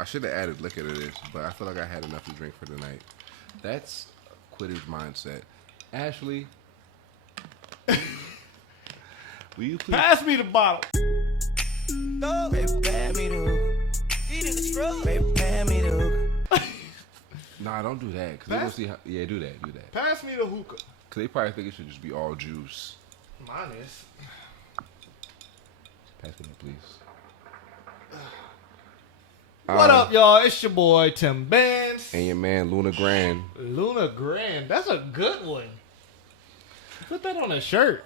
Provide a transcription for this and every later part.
I should have added liquor to this, but I feel like I had enough to drink for the night. That's quitter's mindset. Ashley, will you please pass me the bottle? Nah, don't do that. Cause they gonna see how, yeah, do that. Pass me the hookah. Cause they probably think it should just be all juice. Mine is. Pass me that, please. What up, y'all? It's your boy Tim Benz. And your man Luna Grand. Luna Grand. That's a good one. Put that on a shirt.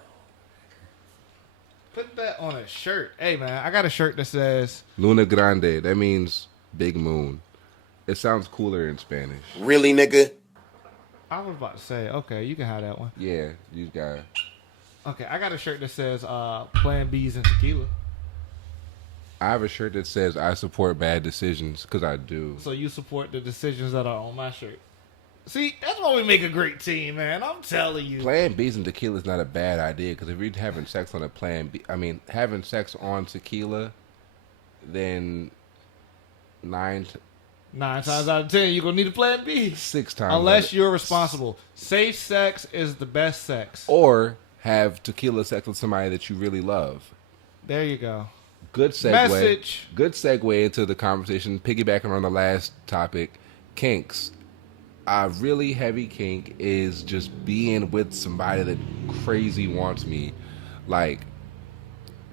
Put that on a shirt. Hey, man, I got a shirt that says Luna Grande. That means big moon. It sounds cooler in Spanish. Really, nigga? I was about to say, okay, you can have that one. Yeah, you got it. Okay, I got a shirt that says Plan B's and Tequila. I have a shirt that says I support bad decisions because I do. So you support the decisions that are on my shirt. See, that's why we make a great team, man. I'm telling you. Plan B's and tequila is not a bad idea because if you're having sex on a Plan B, having sex on tequila, then 9 times out of 10, you're going to need a Plan B. 6 times. Unless you're responsible. Safe sex is the best sex. Or have tequila sex with somebody that you really love. There you go. Good segue. Message. Good segue into the conversation, piggybacking on the last topic, kinks. A really heavy kink is just being with somebody that crazy wants me. Like,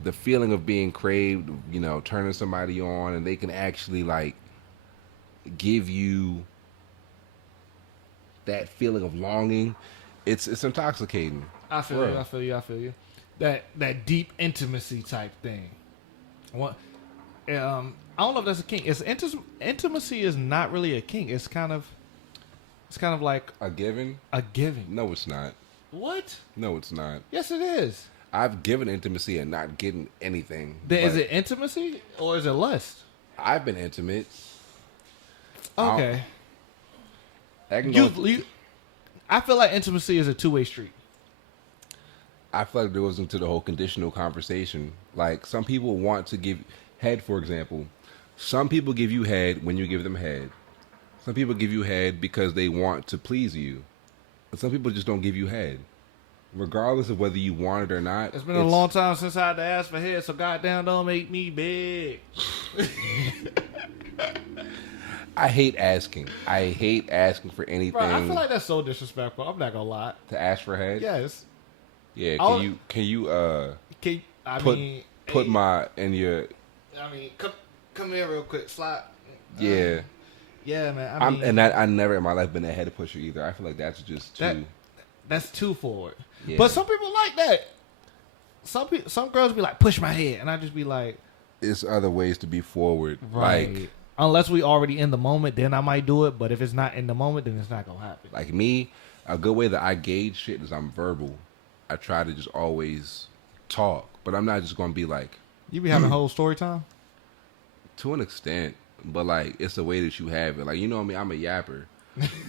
the feeling of being craved, turning somebody on, and they can actually, like, give you that feeling of longing. It's intoxicating. I feel you. That deep intimacy type thing. What? I don't know if that's a kink. Intimacy is not really a kink. It's kind of like a given. A given. No, it's not. What? No, it's not. Yes, it is. I've given intimacy and not getting anything. Then is it intimacy or is it lust? I've been intimate. Okay. I feel like intimacy is a two-way street. I feel like it goes into the whole conditional conversation. Like, some people want to give head, for example. Some people give you head when you give them head. Some people give you head because they want to please you. And some people just don't give you head. Regardless of whether you want it or not. It's been a long time since I had to ask for head, so goddamn don't make me big. I hate asking. I hate asking for anything. Bro, I feel like that's so disrespectful. I'm not gonna lie. To ask for head? Yes. Yeah, can you put my in your come here real quick, slide. Yeah. Yeah, man. I never in my life been a head pusher either. I feel like that's just too. That's too forward. Yeah. But some people like that. Some girls be like, push my head, and I just be like, it's other ways to be forward. Right. Like, unless we already in the moment, then I might do it. But if it's not in the moment, then it's not gonna happen. Like me, a good way that I gauge shit is I'm verbal. I try to just always talk, but I'm not just gonna be like. You be having whole story time. To an extent, but like it's the way that you have it. Like, you know what I mean? I'm a yapper,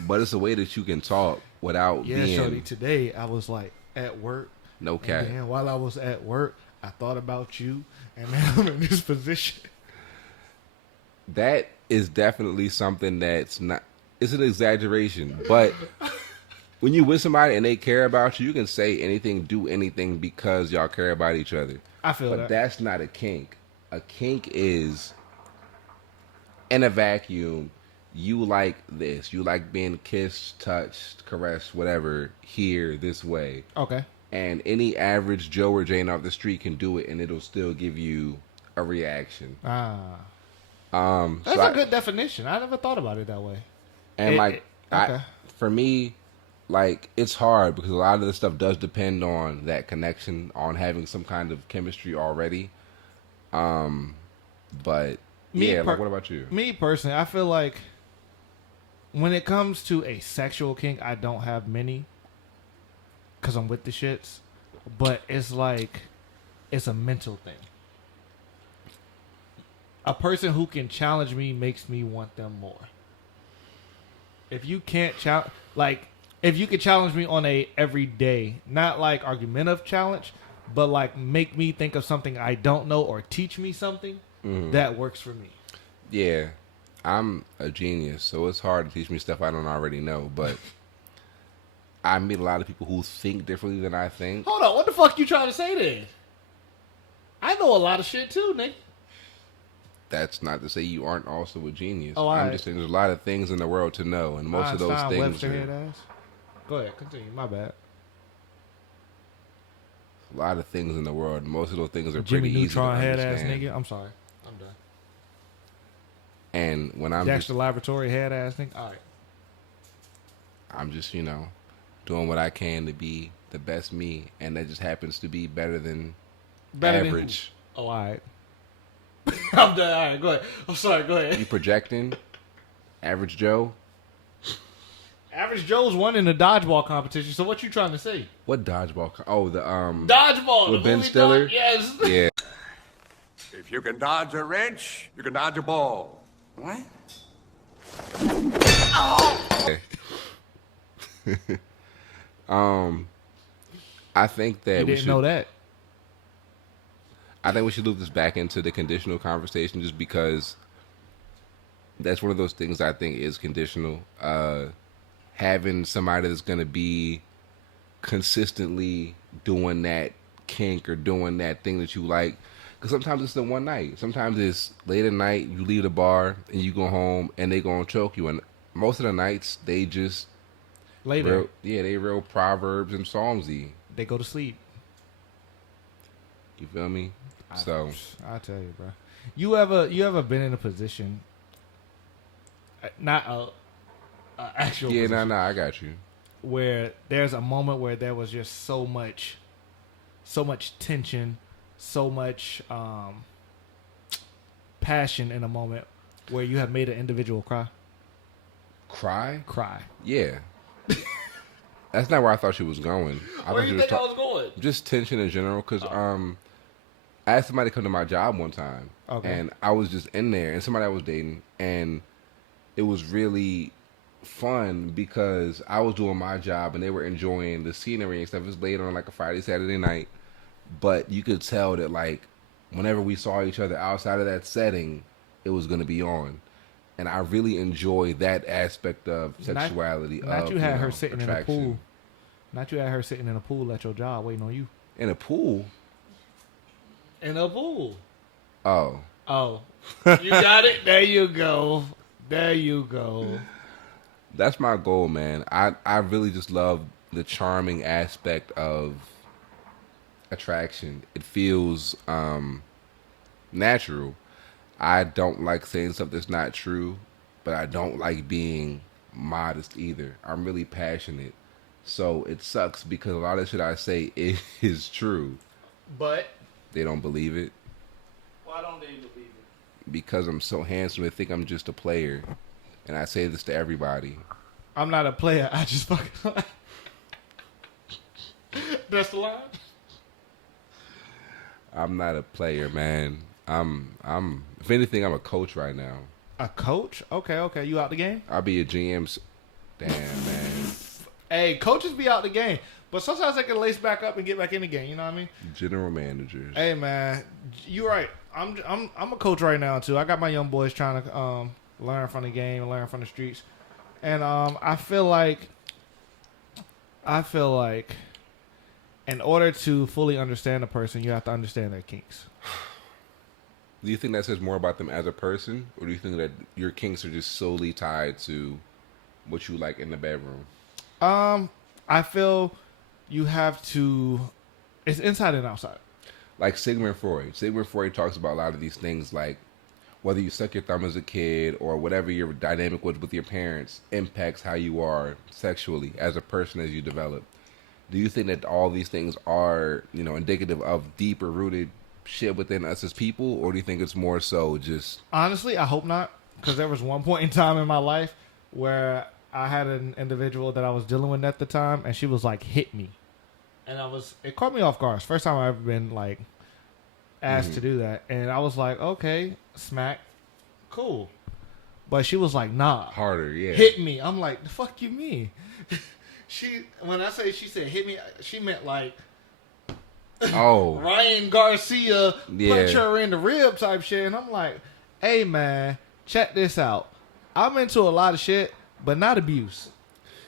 but it's a way that you can talk without being. Yeah, shorty. Today I was like at work. No cap. And while I was at work, I thought about you, and now I'm in this position. That is definitely something that's not. It's an exaggeration, but when you with somebody and they care about you, you can say anything, do anything because y'all care about each other. I feel that. But that's not a kink. A kink is in a vacuum. You like this. You like being kissed, touched, caressed, whatever, here, this way. Okay. And any average Joe or Jane off the street can do it, and it'll still give you a reaction. That's a good definition. I never thought about it that way. And for me, like, it's hard because a lot of this stuff does depend on that connection, on having some kind of chemistry already. But like, what about you? Me personally, I feel like when it comes to a sexual kink, I don't have many because I'm with the shits. But it's like, it's a mental thing. A person who can challenge me makes me want them more. If you can't if you could challenge me on a everyday, not like argumentative challenge, but like make me think of something I don't know or teach me something, that works for me. Yeah. I'm a genius, so it's hard to teach me stuff I don't already know. But I meet a lot of people who think differently than I think. Hold on, what the fuck you trying to say then? I know a lot of shit too, nigga. That's not to say you aren't also a genius. Oh, I'm just saying there's a lot of things in the world to know, and most of those Einstein, things Webster are head ass. Go ahead, continue. My bad. a lot of things in the world. Most of those things are Jimmy pretty easy to Neutron head ass understand. nigga. I'm sorry. I'm done. And when I'm Dexter Laboratory head ass nigga. All right. I'm just doing what I can to be the best me, and that just happens to be better than average. Oh, all right. I'm done. All right, go ahead. I'm sorry. Go ahead. You projecting average Joe? Average Joe's won in the dodgeball competition. So what you trying to say? What dodgeball? Oh, the Dodgeball with the Ben movie Stiller. Yes. Yeah. If you can dodge a wrench, you can dodge a ball. What? I think that You didn't know that. I think we should loop this back into the conditional conversation, just because that's one of those things I think is conditional. Having somebody that's going to be consistently doing that kink or doing that thing that you like, because sometimes it's the one night. Sometimes it's late at night, you leave the bar and you go home and they going to choke you. And most of the nights they just Later, they real proverbs and psalmsy. they go to sleep. You feel me? So I tell you, bro. You ever been in a position? Not a actual. yeah, position, no, I got you. where there's a moment where there was just so much tension, so much passion in a moment where you have made an individual cry. Cry? Yeah. That's not where I thought she was going. Where do you think I was going? Just tension in general, because I had somebody come to my job one time, Okay. and I was just in there, and somebody I was dating, and it was really fun because I was doing my job, and they were enjoying the scenery and stuff. It was late on like a Friday, Saturday night, but you could tell that like whenever we saw each other outside of that setting, it was going to be on. And I really enjoy that aspect of sexuality. Not you had her sitting attraction. in a pool. Not you had her sitting in a pool at your job waiting on you. In a pool? In a pool. Oh. Oh. You got it? There you go. There you go. That's my goal, man. I really just love the charming aspect of attraction. It feels natural. I don't like saying something that's not true, but I don't like being modest either. I'm really passionate. So it sucks because a lot of shit I say is true. But They don't believe it why don't they believe it? because I'm so handsome. They think I'm just a player. And I say this to everybody. I'm not a player. I just fucking. That's the line. I'm not a player, man. I'm if anything, I'm a coach right now. A coach? Okay. You out the game? I'll be a GM. Damn, man. Hey, coaches be out the game, but sometimes they can lace back up and get back in the game. You know what I mean? General managers. Hey, man, you right. I'm a coach right now too. I got my young boys trying to learn from the game, learn from the streets, and I feel like in order to fully understand a person, you have to understand their kinks. Do you think that says more about them as a person, or do you think that your kinks are just solely tied to what you like in the bedroom? I feel you have to. It's inside and outside. Like Sigmund Freud. Sigmund Freud talks about a lot of these things, like whether you suck your thumb as a kid or whatever your dynamic was with your parents impacts how you are sexually as a person as you develop. Do you think that all these things are, indicative of deeper rooted shit within us as people, or do you think it's more so just... Honestly, I hope not, because there was one point in time in my life where I had an individual that I was dealing with at the time, and she was like, hit me. And it caught me off guard. It's the first time I've ever been like asked to do that. And I was like, okay, smack, cool. But she was like, nah. Harder, yeah. Hit me. I'm like, the fuck you mean? When I say she said hit me, she meant like Oh. Ryan Garcia Yeah. punch her in the rib type shit. And I'm like, hey man, check this out. I'm into a lot of shit, but not abuse.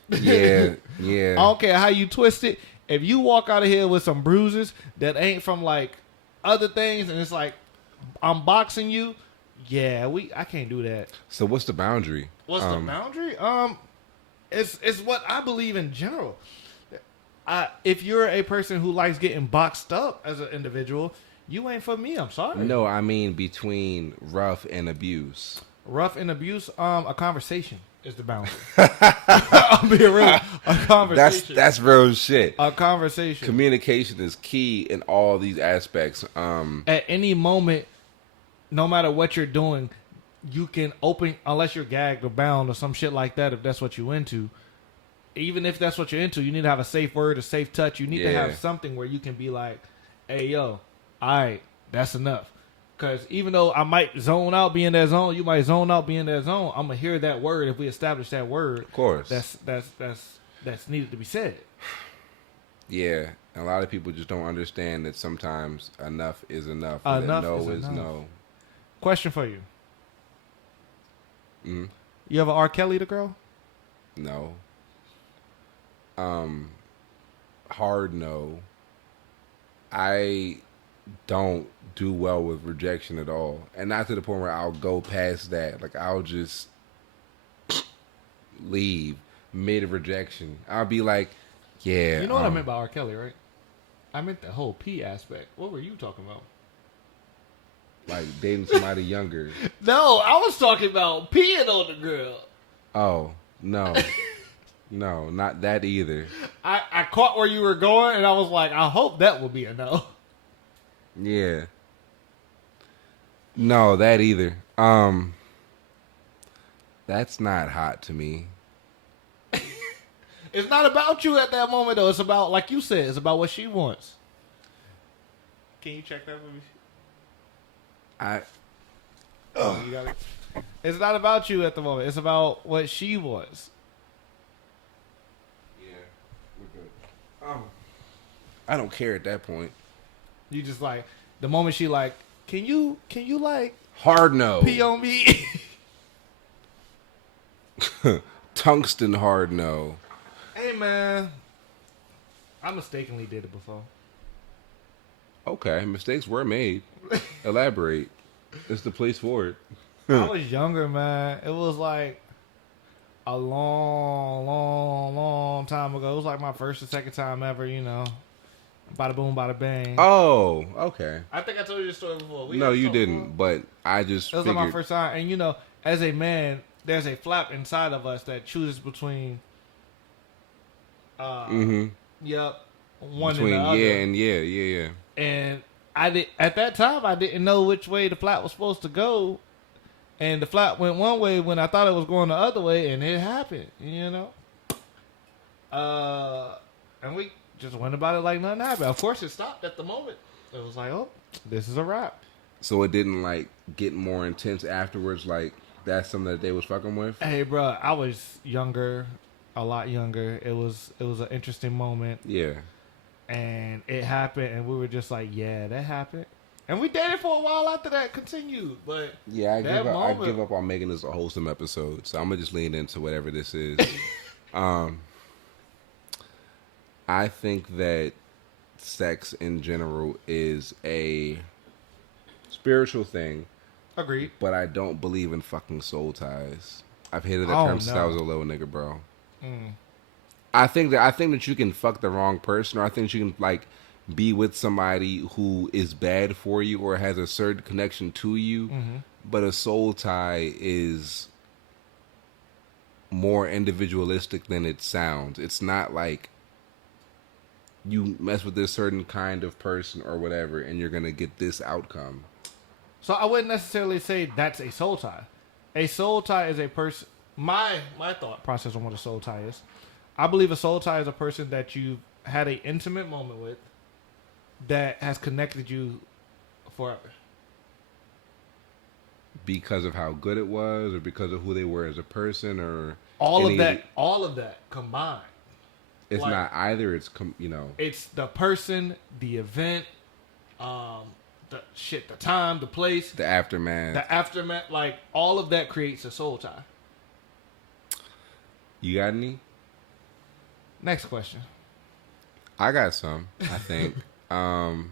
Yeah, I yeah. don't care how you twist it. If you walk out of here with some bruises that ain't from like other things, and it's like I'm boxing you, yeah, I can't do that. So what's the boundary? What's the boundary? It's what I believe in general. If you're a person who likes getting boxed up as an individual, you ain't for me. I'm sorry. No, I mean between rough and abuse. Rough and abuse. A conversation is the boundary. I'm being real. A conversation. That's real shit. A conversation. Communication is key in all these aspects. At any moment, no matter what you're doing, you can open, unless you're gagged or bound or some shit like that, if that's what you're into. Even if that's what you're into, you need to have a safe word, a safe touch. You need to have something where you can be like, hey, yo, all right, that's enough. Because even though I might zone out, be in that zone, you might zone out, be in that zone, I'm going to hear that word if we establish that word. Of course. That's needed to be said. Yeah. A lot of people just don't understand that sometimes enough is enough. Enough that no is enough. no. Question for you. You ever R. Kelly the girl? No. Hard no. I don't do well with rejection at all. And not to the point where I'll go past that. Like, I'll just leave mid-rejection. I'll be like, yeah. You know what I meant by R. Kelly, right? I meant the whole P aspect. What were you talking about? Like, dating somebody younger. No, I was talking about peeing on the girl. Oh, no. No, not that either. I caught where you were going, and I was like, I hope that will be a no. Yeah. No, that either. That's not hot to me. It's not about you at that moment, though. It's about, like you said, it's about what she wants. Can you check that for me? You got it. It's not about you at the moment. It's about what she wants. Yeah, we're good. I don't care at that point. You just like the moment she like, can you like Hard no. pee on me? Tungsten hard no. Hey man, I mistakenly did it before. Okay, mistakes were made. Elaborate. It's the place for it. I was younger, man. It was like a long time ago. It was like my first or second time ever, you know. Bada boom, bada bang. Oh, okay. I think I told you this story before. No, you didn't. But I just It was figured. like my first time. And, you know, as a man, there's a flap inside of us that chooses between, yep, one Between and the other. yeah and yeah. And at that time, I didn't know which way the flap was supposed to go. And the flap went one way when I thought it was going the other way, and it happened, you know? And we just went about it like nothing happened. Of course, it stopped at the moment. It was like, oh, this is a wrap. So it didn't like get more intense afterwards. Like that's something that they was fucking with. Hey, bro, I was younger, a lot younger. It was an interesting moment. Yeah. And it happened, and we were just like, yeah, that happened. And we dated for a while after that, continued. But Yeah, I moment, give up on making this a wholesome episode. So I'm gonna just lean into whatever this is. I think that sex in general is a spiritual thing. Agreed. But I don't believe in fucking soul ties. I've hated that term since I was a little nigga, bro. I think that you can fuck the wrong person, or I think you can like be with somebody who is bad for you or has a certain connection to you. But a soul tie is more individualistic than it sounds. It's not like you mess with this certain kind of person or whatever and you're gonna get this outcome. So I wouldn't necessarily say that's a soul tie. A soul tie is a person. My thought process on what a soul tie is. I believe a soul tie is a person that you had an intimate moment with that has connected you forever. Because of how good it was, or because of who they were as a person, or all of that combined. It's like, not either. It's it's the person, the event, the shit, the time, the place, the aftermath. like all of that creates a soul tie. You got any? Next question. I got some. I think. When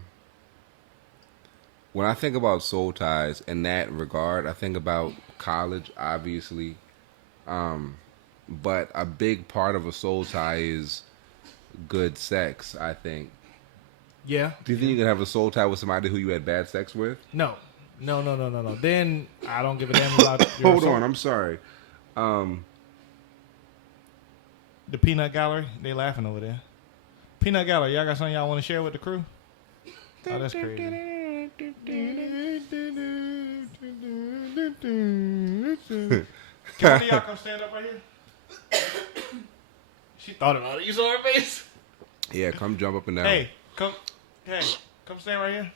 I think about soul ties in that regard, I think about college, obviously. But a big part of a soul tie is good sex, I think. Yeah. Do you think you can have a soul tie with somebody who you had bad sex with? No. No. Then I don't give a damn about your Hold soul. on, I'm sorry. The Peanut Gallery, they laughing over there. Peanut Gallery, y'all got something y'all want to share with the crew? Oh, that's crazy. Can one of y'all come stand up right here? She thought about it. You saw her face? Yeah, come jump up and down. Hey, come stand right here.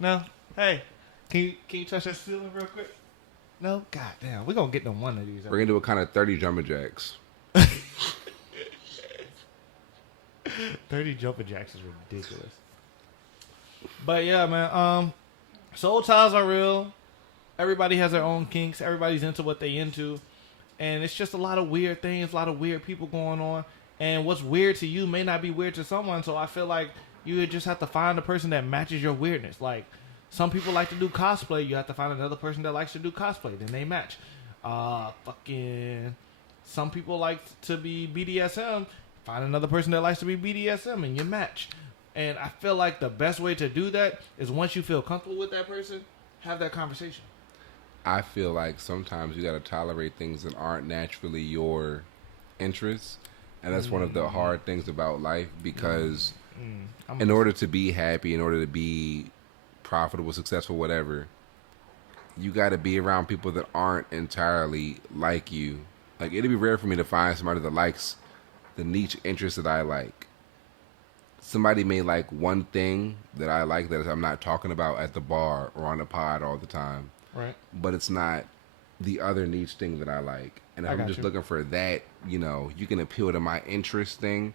No? Hey, can you touch that ceiling real quick? No? God damn, we're going to get them one of these. We're going to do a kind of 30 jumping jacks. 30 jumping jacks is ridiculous. But yeah, man, soul ties are real. Everybody has their own kinks. Everybody's into what they into. And it's just a lot of weird things, a lot of weird people going on. And what's weird to you may not be weird to someone. So I feel like you would just have to find a person that matches your weirdness. Like, some people like to do cosplay. You have to find another person that likes to do cosplay. Then they match. Some people like to be BDSM. Find another person that likes to be BDSM and you match. And I feel like the best way to do that is once you feel comfortable with that person, have that conversation. I feel like sometimes you got to tolerate things that aren't naturally your interests. And that's one of the hard things about life because in order to be happy, in order to be profitable, successful, whatever, you got to be around people that aren't entirely like you. Like, it'd be rare for me to find somebody that likes the niche interests that I like. Somebody may like one thing that I like that I'm not talking about at the bar or on the pod all the time. Right. But it's not the other niche thing that I like. And if I'm just looking for that, you can appeal to my interest thing.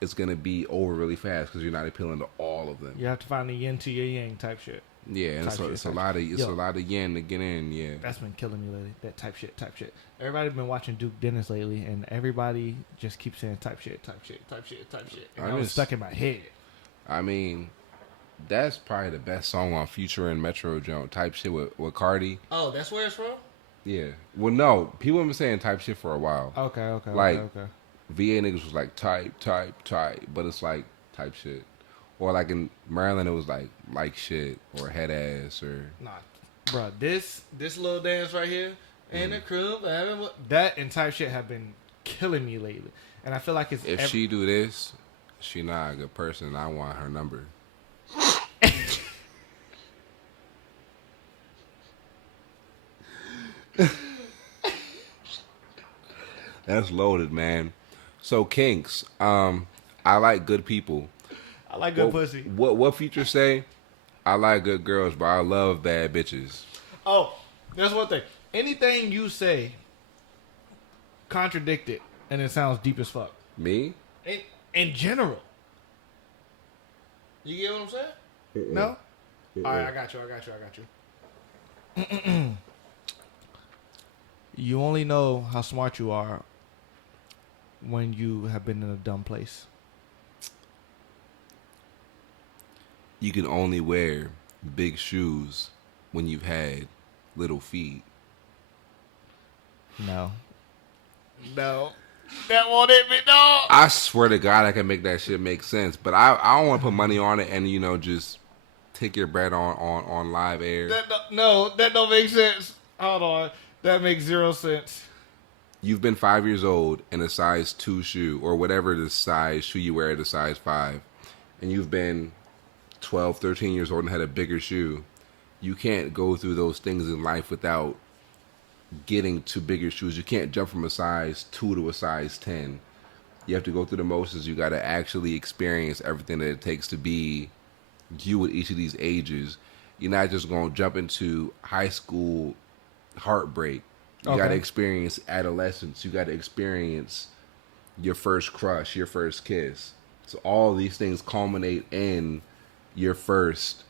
It's going to be over really fast because you're not appealing to all of them. You have to find the yin to your yang type shit. Yeah, and it's a lot of yen to get in, yeah. That's been killing me lately. That type shit. Everybody's been watching Duke Dennis lately, and everybody just keeps saying type shit. And I was stuck in my head. I mean, that's probably the best song on Future and Metro Jones, type shit with Cardi. Oh, that's where it's from? Yeah. Well, no, people have been saying type shit for a while. Okay. Okay. VA niggas was like type, but it's like type shit. Or like in Maryland, it was like shit or head ass or. Nah, bro, this little dance right here and the crew that and type shit have been killing me lately, and I feel like it's. If she do this, she not a good person. And I want her number. That's loaded, man. So Kinks, I like good people. I like good pussy. What Future say? I like good girls, but I love bad bitches. Oh, that's one thing. Anything you say, contradict it, and it sounds deep as fuck. Me? In general. You get what I'm saying? No? All right, I got you. You only know how smart you are when you have been in a dumb place. You can only wear big shoes when you've had little feet. No. That won't hit me, no. I swear to God, I can make that shit make sense, but I don't want to put money on it and just take your bread on live air. That don't make sense. Hold on, that makes 0 sense. You've been 5 years old in a size 2 shoe or whatever the size shoe you wear at a size 5, and you've been 12, 13 years old and had a bigger shoe. You can't go through those things in life without getting to bigger shoes. You can't jump from a size 2 to a size 10. You have to go through the motions. You got to actually experience everything that it takes to be you at each of these ages. You're not just going to jump into high school heartbreak. You got to experience adolescence. You got to experience your first crush, your first kiss. So all these things culminate in your first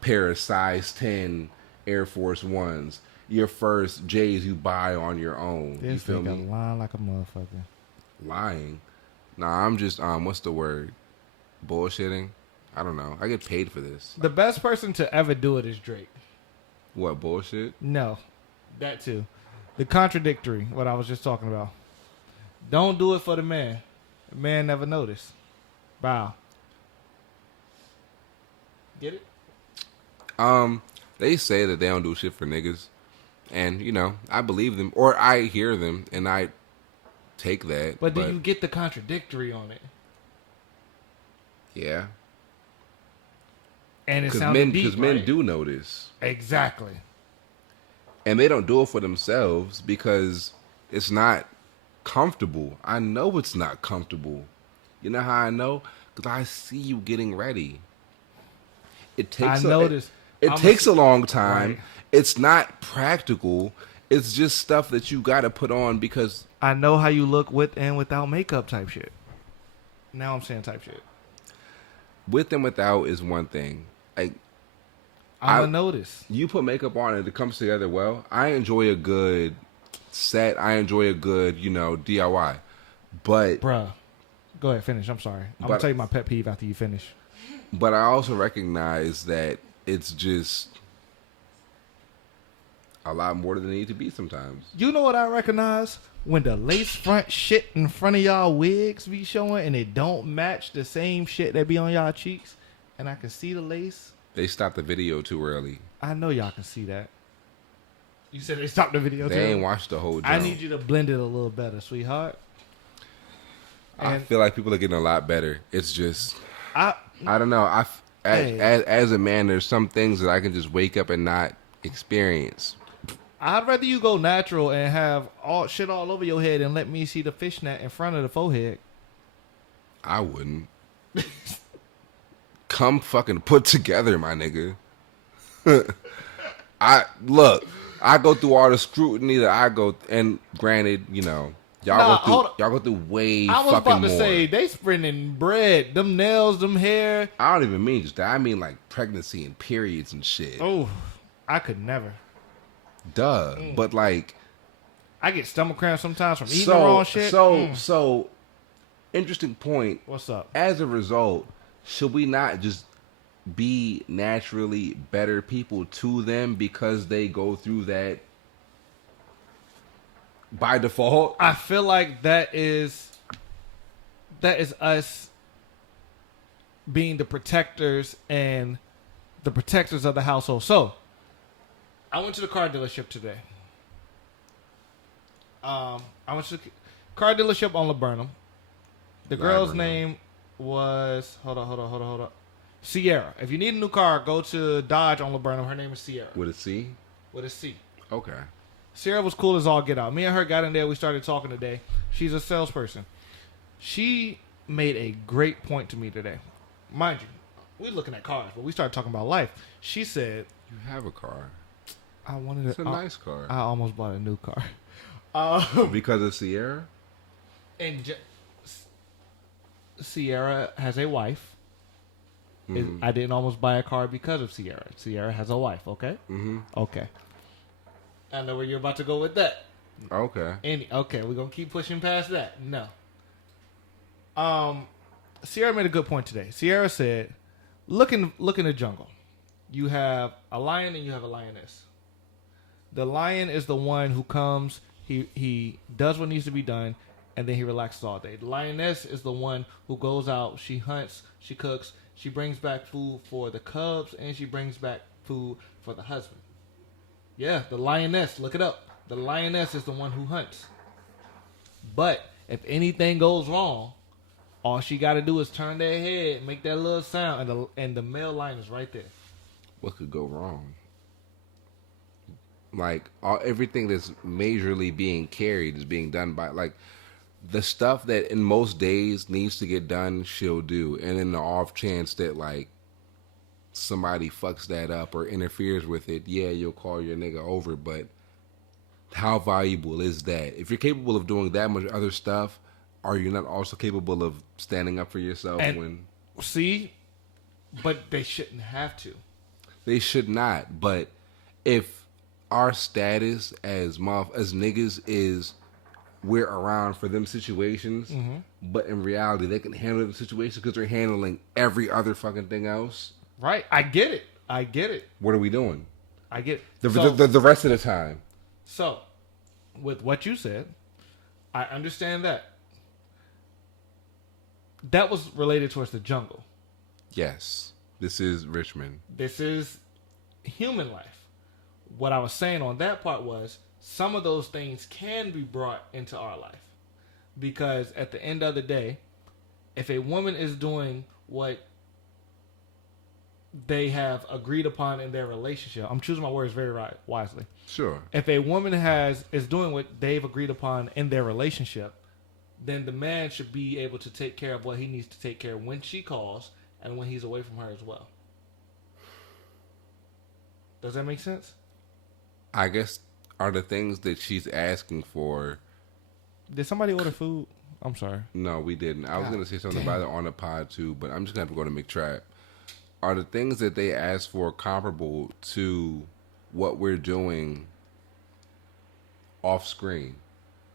pair of size 10 Air Force Ones. your first J's you buy on your own. You This feel nigga me? lying like a motherfucker. Lying. Nah, I'm just what's the word? Bullshitting. I don't know. I get paid for this. The best person to ever do it is Drake. What bullshit? No, that too. The contradictory, what I was just talking about. Don't do it for the man. The man never noticed. Wow. Get it? They say that they don't do shit for niggas, and you know I believe them, or I hear them, and I take that. But do you get the contradictory on it? Yeah, And it because sounded deep, men right? do notice, Exactly. and they don't do it for themselves because it's not comfortable. I know it's not comfortable. You know how I know? Because I see you getting ready. It takes. I noticed. It takes a long time. Right. It's not practical. It's just stuff that you got to put on because I know how you look with and without makeup type shit. Now I'm saying type shit. with and without is one thing. Like I'm going to notice. you put makeup on and it comes together well. I enjoy a good set. I enjoy a good, DIY. But Bruh. Go ahead, finish. I'm sorry. I'm going to tell you my pet peeve after you finish. but I also recognize that it's just a lot more than it need to be sometimes. You know what I recognize? When the lace front shit in front of y'all wigs be showing and it don't match the same shit that be on y'all cheeks and I can see the lace. They stopped the video too early. I know y'all can see that. You said they stopped the video too? They ain't watched the whole I jump. need you to blend it a little better, sweetheart. I And feel like people are getting a lot better. It's just I don't know. Hey. As a man, there's some things that I can just wake up and not experience. I'd rather you go natural and have all shit all over your head and let me see the fishnet in front of the forehead. I wouldn't. Come fucking put together, my nigga. I go through all the scrutiny that I go, and granted, y'all go through way I was fucking about to more. say they spreading bread, them nails, them hair. I don't even mean just that. I mean like pregnancy and periods and shit. Oh, I could never. Duh. But like, I get stomach cramps sometimes from eating the wrong shit. So, interesting point. What's up? As a result, should we not just be naturally better people to them because they go through that by default? I feel like that is us being the protectors and the protectors of the household. So, I went to the car dealership today. I went to the car dealership on Laburnum. The girl's Laburnum. name was hold on. Sierra. If you need a new car, go to Dodge on Laburnum. Her name is Sierra With a C? with a C. Okay. Sierra was cool as all get out. Me and her got in there. We started talking today. She's a salesperson. She made a great point to me today. Mind you, we're looking at cars, but we started talking about life. She said, You have a car. I wanted It's a nice car. I almost bought a new car. Because of Sierra? And Sierra has a wife. I didn't almost buy a car because of Sierra. Sierra has a wife, okay? Mm-hmm. Okay. I know where you're about to go with that. Okay. Okay, we're going to keep pushing past that. No. Sierra made a good point today. Sierra said, look in the jungle. You have a lion and you have a lioness. The lion is the one who comes, he does what needs to be done, and then he relaxes all day. The lioness is the one who goes out, she hunts, she cooks, she brings back food for the cubs, and she brings back food for the husband. Yeah, the lioness, look it up. The lioness is the one who hunts. But if anything goes wrong, all she got to do is turn their head, make that little sound, and the male lion is right there. What could go wrong? Like, everything that's majorly being carried is being done by, like, the stuff that in most days needs to get done, she'll do. And in the off chance that, like, somebody fucks that up or interferes with it, yeah, you'll call your nigga over. But how valuable is that? If you're capable of doing that much other stuff, are you not also capable of standing up for yourself when... See? But they shouldn't have to. They should not. But if our status as niggas is we're around for them situations, but in reality, they can handle the situation because they're handling every other fucking thing else. Right. I get it. I get it. What are we doing? I get it. The rest of the time. So, with what you said, I understand that. That was related towards the jungle. Yes. This is Richmond. This is human life. What I was saying on that part was some of those things can be brought into our life. Because at the end of the day, if a woman is doing what they have agreed upon in their relationship, I'm choosing my words very wisely. Sure. If a woman is doing what they've agreed upon in their relationship, then the man should be able to take care of what he needs to take care of when she calls and when he's away from her as well. Does that make sense? I guess are the things that she's asking for. Did somebody order food? I'm sorry. No, we didn't. I was going to say something about it on the pod too, but I'm just going to have to go to McTrap. Are the things that they ask for comparable to what we're doing off screen?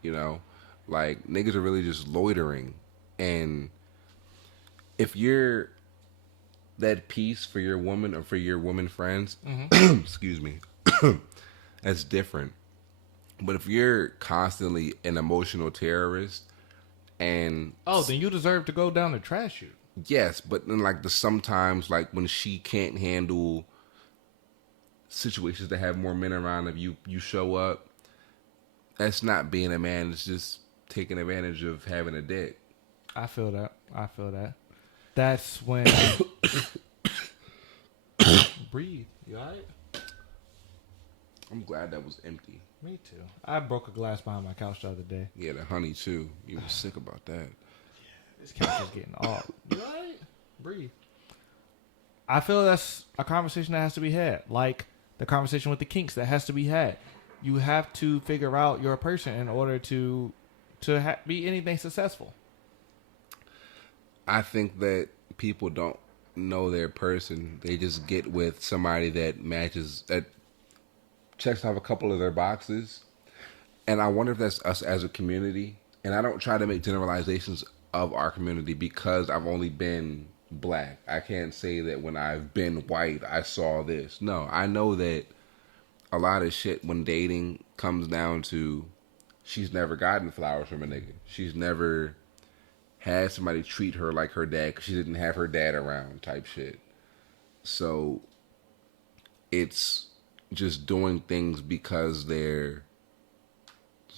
You know? Like, niggas are really just loitering. And if you're that piece for your woman or for your woman friends, excuse me, that's different. But if you're constantly an emotional terrorist and... Oh, then you deserve to go down the trash chute. Yes, but then like sometimes like when she can't handle situations that have more men around, if you show up, that's not being a man. It's just taking advantage of having a dick. I feel that. That's when... Breathe. You alright? I'm glad that was empty. Me too. I broke a glass behind my couch the other day. Yeah, the honey too. You were sick about that. This couch is getting off. You alright? Breathe. I feel that's a conversation that has to be had. Like the conversation with the Kinks that has to be had. You have to figure out your person in order to be anything successful. I think that people don't know their person. They just get with somebody that matches, that checks off a couple of their boxes. And I wonder if that's us as a community. And I don't try to make generalizations of our community because I've only been black. I can't say that when I've been white, I saw this. No, I know that a lot of shit when dating comes down to she's never gotten flowers from a nigga. She's never had somebody treat her like her dad because she didn't have her dad around type shit. So it's just doing things because they're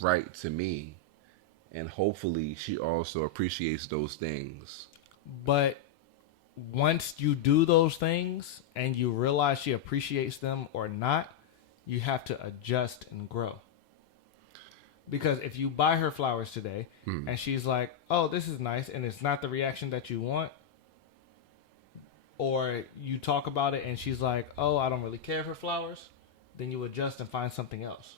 right to me. And hopefully she also appreciates those things. But once you do those things and you realize she appreciates them or not, you have to adjust and grow. Because if you buy her flowers today and she's like, oh, this is nice, and it's not the reaction that you want, or you talk about it and she's like, oh, I don't really care for flowers, then you adjust and find something else.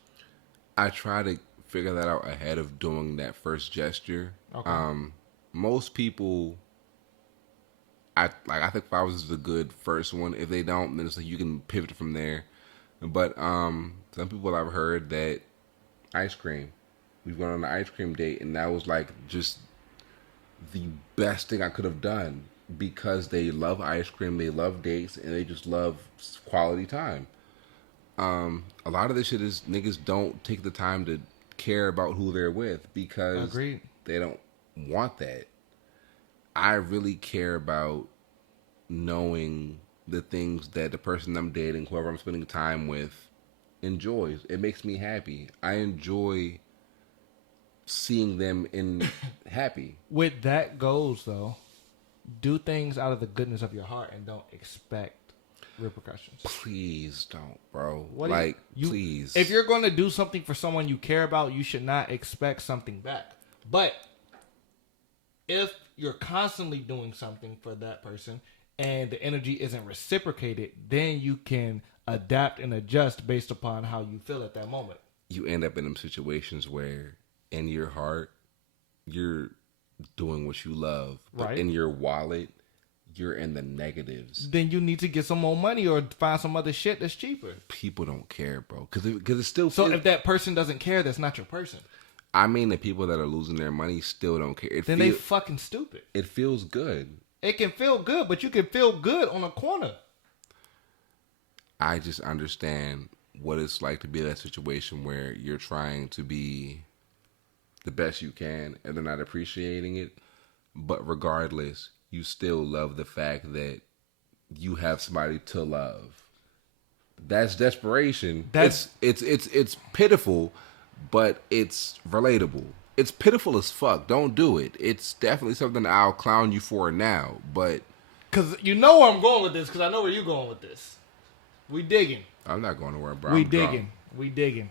I try to figure that out ahead of doing that first gesture. Okay. Most people, I think flowers is a good first one. If they don't, then it's like you can pivot from there. But some people I've heard that ice cream. We've gone on an ice cream date, and that was like just the best thing I could have done because they love ice cream, they love dates, and they just love quality time. A lot of this shit is niggas don't take the time to care about who they're with because they don't want that. I really care about knowing the things that the person I'm dating, whoever I'm spending time with, enjoys. It makes me happy. I enjoy seeing them in happy. With that goes, though, do things out of the goodness of your heart and don't expect repercussions. Please don't, bro. Please. If you're going to do something for someone you care about, you should not expect something back. But if you're constantly doing something for that person and the energy isn't reciprocated, then you can adapt and adjust based upon how you feel at that moment. You end up in them situations where in your heart, you're doing what you love. But in your wallet, you're in the negatives. Then you need to get some more money or find some other shit that's cheaper. People don't care, bro, because it still. So if that person doesn't care, that's not your person. I mean, the people that are losing their money still don't care. Then they fucking stupid. It feels good. It can feel good, but you can feel good on a corner. I just understand what it's like to be in that situation where you're trying to be the best you can and they're not appreciating it. But regardless, you still love the fact that you have somebody to love. That's desperation. It's pitiful, but it's relatable. It's pitiful as fuck. Don't do it. It's definitely something I'll clown you for now, but... Because you know where I'm going with this, because I know where you're going with this. We digging. I'm not going nowhere, bro. We digging. We digging.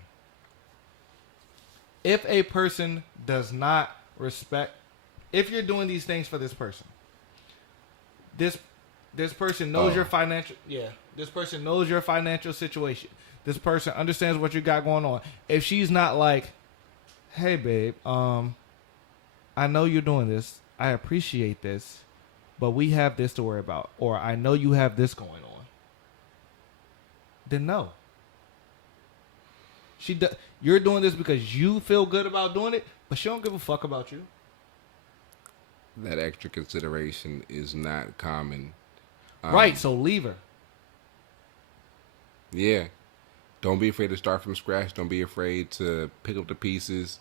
If a person does not respect... If you're doing these things for this person, this person knows your financial... Yeah. This person knows your financial situation. This person understands what you got going on. If she's not like, hey, babe, I know you're doing this. I appreciate this, but we have this to worry about. Or I know you have this going on. Then no. You're doing this because you feel good about doing it, but she don't give a fuck about you. That extra consideration is not common. Right, so leave her. Yeah. Don't be afraid to start from scratch. Don't be afraid to pick up the pieces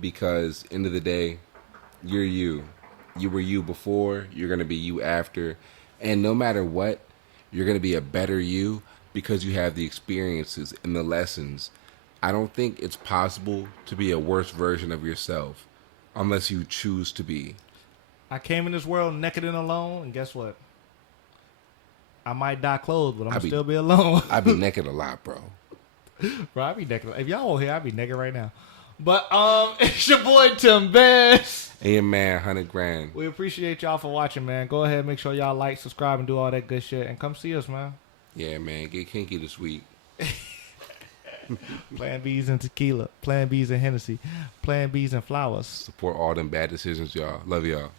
because, end of the day, you're you. You were you before. You're going to be you after. And no matter what, you're going to be a better you because you have the experiences and the lessons. I don't think it's possible to be a worse version of yourself unless you choose to be. I came in this world naked and alone, and guess what? I might die clothed, but I'm going to still be alone. I be naked a lot, bro. Bro, I be naked. If y'all were here, I'd be naked right now. But it's your boy Tim Bass. Hey, man, 100 grand. We appreciate y'all for watching, man. Go ahead, make sure y'all like, subscribe, and do all that good shit. And come see us, man. Yeah, man. Get kinky this week. Plan B's and tequila. Plan B's and Hennessy. Plan B's and flowers. Support all them bad decisions, y'all. Love y'all.